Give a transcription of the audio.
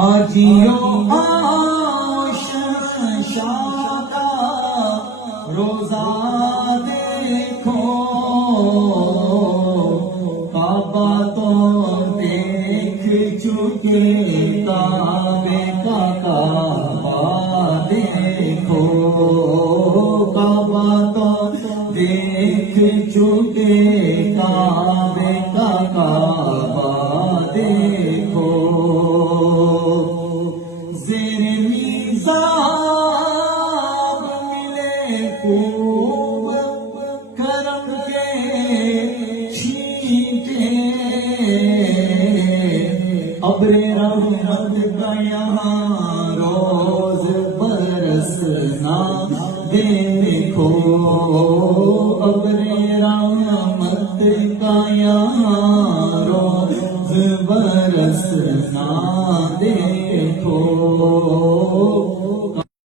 حاجیوں شادا روزہ دیکھو کعبہ تو دیکھ چکے کعبے کا کعبہ دیکھو کعبہ تو دیکھ چکے کعبے کا کعبہ دیکھو زیر میزاب ملے خوب کرم کے چھینٹے ابر رحمت کا یہاں روز برسنا دیکھو ابر رحمت کا یہاں روز برسنا دیکھو